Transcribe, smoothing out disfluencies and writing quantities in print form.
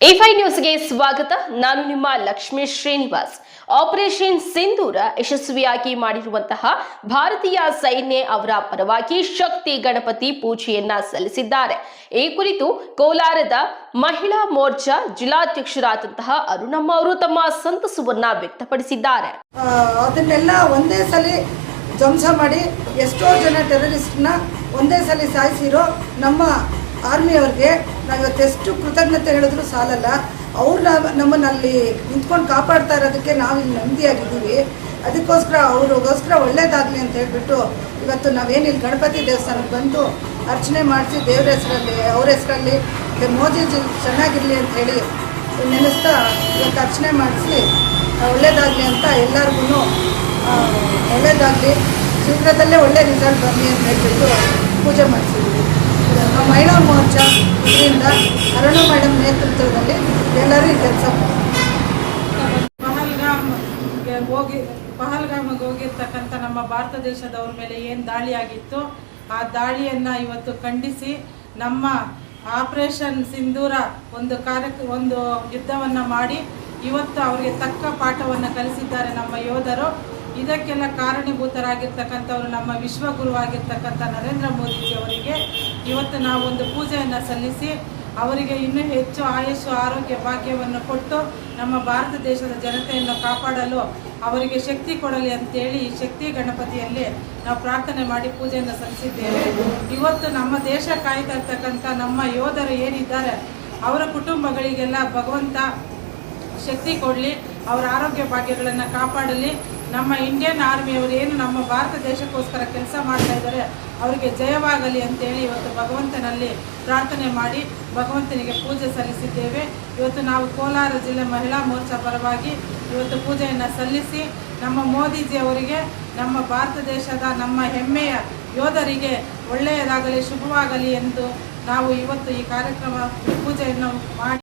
A5 ನ್ಯೂಸ್ಗೆ ಸ್ವಾಗತ. ನಾನು ನಿಮ್ಮ ಲಕ್ಷ್ಮೀ ಶ್ರೀನಿವಾಸ್. ಆಪರೇಷನ್ ಸಿಂಧೂರ ಯಶಸ್ವಿಯಾಗಿ ಮಾಡಿರುವಂತಹ ಭಾರತೀಯ ಸೈನ್ಯ ಅವರ ಪರವಾಗಿ ಶಕ್ತಿ ಗಣಪತಿ ಪೂಜೆಯನ್ನ ಸಲ್ಲಿಸಿದ್ದಾರೆ. ಈ ಕುರಿತು ಕೋಲಾರದ ಮಹಿಳಾ ಮೋರ್ಚಾ ಜಿಲ್ಲಾಧ್ಯಕ್ಷರಾದಂತಹ ಅರುಣಮ್ಮ ಅವರು ತಮ್ಮ ಸಂತಸವನ್ನ ವ್ಯಕ್ತಪಡಿಸಿದ್ದಾರೆ. ಅದನ್ನೆಲ್ಲ ಒಂದೇ ಸಲ ಧ್ವಂಸ ಮಾಡಿ ಎಷ್ಟೋ ಜನ ಟೆರರಿಸ್ಟ್ನ ಒಂದೇ ಸಲ ಸಾಯಿಸಿರೋ ನಮ್ಮ ಆರ್ಮಿಯವ್ರಿಗೆ ನಾವು ಇವತ್ತೆಷ್ಟು ಕೃತಜ್ಞತೆ ಹೇಳಿದ್ರು ಸಾಲಲ್ಲ. ಅವ್ರು ನಮ್ಮನ್ನಲ್ಲಿ ನಿಂತ್ಕೊಂಡು ಕಾಪಾಡ್ತಾ ಇರೋದಕ್ಕೆ ನಾವಿಲ್ಲಿ ನೆಮ್ಮದಿಯಾಗಿದ್ದೀವಿ. ಅದಕ್ಕೋಸ್ಕರ ಅವ್ರಿಗೋಸ್ಕರ ಒಳ್ಳೇದಾಗಲಿ ಅಂತ ಹೇಳ್ಬಿಟ್ಟು ಇವತ್ತು ನಾವೇನಿಲ್ಲಿ ಗಣಪತಿ ದೇವಸ್ಥಾನಕ್ಕೆ ಬಂದು ಅರ್ಚನೆ ಮಾಡಿಸಿ ದೇವ್ರ ಹೆಸರಲ್ಲಿ ಅವ್ರ ಹೆಸರಲ್ಲಿ ಮತ್ತು ಮೋದಿ ಚೆನ್ನಾಗಿರಲಿ ಅಂತ ಹೇಳಿ ನೆನೆಸ್ತಾ ಇವತ್ತು ಅರ್ಚನೆ ಮಾಡಿಸಿ ಒಳ್ಳೇದಾಗಲಿ ಅಂತ ಎಲ್ಲರಿಗೂ ಒಳ್ಳೇದಾಗಲಿ, ಶೀಘ್ರದಲ್ಲೇ ಒಳ್ಳೆ ರಿಸಲ್ಟ್ ಬರಲಿ ಅಂತ ಹೇಳ್ಬಿಟ್ಟು ಪೂಜೆ ಮಾಡಿಸಿದ್ವಿ. ನಮ್ಮ ಮಹಿಳಾ ಮೋರ್ಚಾ ಇದರಿಂದ ಅರುಣ ಮೇಡಮ್ ನೇತೃತ್ವದಲ್ಲಿ ಎಲ್ಲರೂ ಈ ಕೆಲಸ ಪಹಲ್ಗಾಮ್ಗೆ ಹೋಗಿರ್ತಕ್ಕಂಥ ನಮ್ಮ ಭಾರತ ದೇಶದವ್ರ ಮೇಲೆ ಏನು ದಾಳಿ ಆಗಿತ್ತು ಆ ದಾಳಿಯನ್ನು ಇವತ್ತು ಖಂಡಿಸಿ ನಮ್ಮ ಆಪರೇಷನ್ ಸಿಂಧೂರ ಒಂದು ಯುದ್ಧವನ್ನು ಮಾಡಿ ಇವತ್ತು ಅವರಿಗೆ ತಕ್ಕ ಪಾಠವನ್ನು ಕಲಿಸಿದ್ದಾರೆ ನಮ್ಮ ಯೋಧರು. ಇದಕ್ಕೆಲ್ಲ ಕಾರಣೀಭೂತರಾಗಿರ್ತಕ್ಕಂಥವ್ರು ನಮ್ಮ ವಿಶ್ವಗುರುವಾಗಿರ್ತಕ್ಕಂಥ ನರೇಂದ್ರ ಮೋದಿಜಿ ಅವರಿಗೆ ಇವತ್ತು ನಾವು ಒಂದು ಪೂಜೆಯನ್ನು ಸಲ್ಲಿಸಿ ಅವರಿಗೆ ಇನ್ನೂ ಹೆಚ್ಚು ಆಯುಷು ಆರೋಗ್ಯ ಭಾಗ್ಯವನ್ನು ಕೊಟ್ಟು ನಮ್ಮ ಭಾರತ ದೇಶದ ಜನತೆಯನ್ನು ಕಾಪಾಡಲು ಅವರಿಗೆ ಶಕ್ತಿ ಕೊಡಲಿ ಅಂತೇಳಿ ಈ ಶಕ್ತಿ ಗಣಪತಿಯಲ್ಲಿ ನಾವು ಪ್ರಾರ್ಥನೆ ಮಾಡಿ ಪೂಜೆಯನ್ನು ಸಲ್ಲಿಸಿದ್ದೇವೆ. ಇವತ್ತು ನಮ್ಮ ದೇಶ ಕಾಯ್ತಾ ಇರ್ತಕ್ಕಂಥ ನಮ್ಮ ಯೋಧರು ಏನಿದ್ದಾರೆ ಅವರ ಕುಟುಂಬಗಳಿಗೆಲ್ಲ ಭಗವಂತ ಶಕ್ತಿ ಕೊಡಲಿ, ಅವರ ಆರೋಗ್ಯ ಭಾಗ್ಯಗಳನ್ನು ಕಾಪಾಡಲಿ. ನಮ್ಮ ಇಂಡಿಯನ್ ಆರ್ಮಿಯವರು ಏನು ನಮ್ಮ ಭಾರತ ದೇಶಕ್ಕೋಸ್ಕರ ಕೆಲಸ ಮಾಡ್ತಾ ಇದ್ದಾರೆ ಅವರಿಗೆ ಜಯವಾಗಲಿ ಅಂತೇಳಿ ಇವತ್ತು ಭಗವಂತನಲ್ಲಿ ಪ್ರಾರ್ಥನೆ ಮಾಡಿ ಭಗವಂತನಿಗೆ ಪೂಜೆ ಸಲ್ಲಿಸಿದ್ದೇವೆ. ಇವತ್ತು ನಾವು ಕೋಲಾರ ಜಿಲ್ಲೆ ಮಹಿಳಾ ಮೋರ್ಚಾ ಪರವಾಗಿ ಇವತ್ತು ಪೂಜೆಯನ್ನು ಸಲ್ಲಿಸಿ ನಮ್ಮ ಮೋದಿಜಿ ಅವರಿಗೆ ನಮ್ಮ ಭಾರತ ದೇಶದ ನಮ್ಮ ಹೆಮ್ಮೆಯ ಯೋಧರಿಗೆ ಒಳ್ಳೆಯದಾಗಲಿ, ಶುಭವಾಗಲಿ ಎಂದು ನಾವು ಇವತ್ತು ಈ ಕಾರ್ಯಕ್ರಮ ಪೂಜೆಯನ್ನು ಮಾಡಿ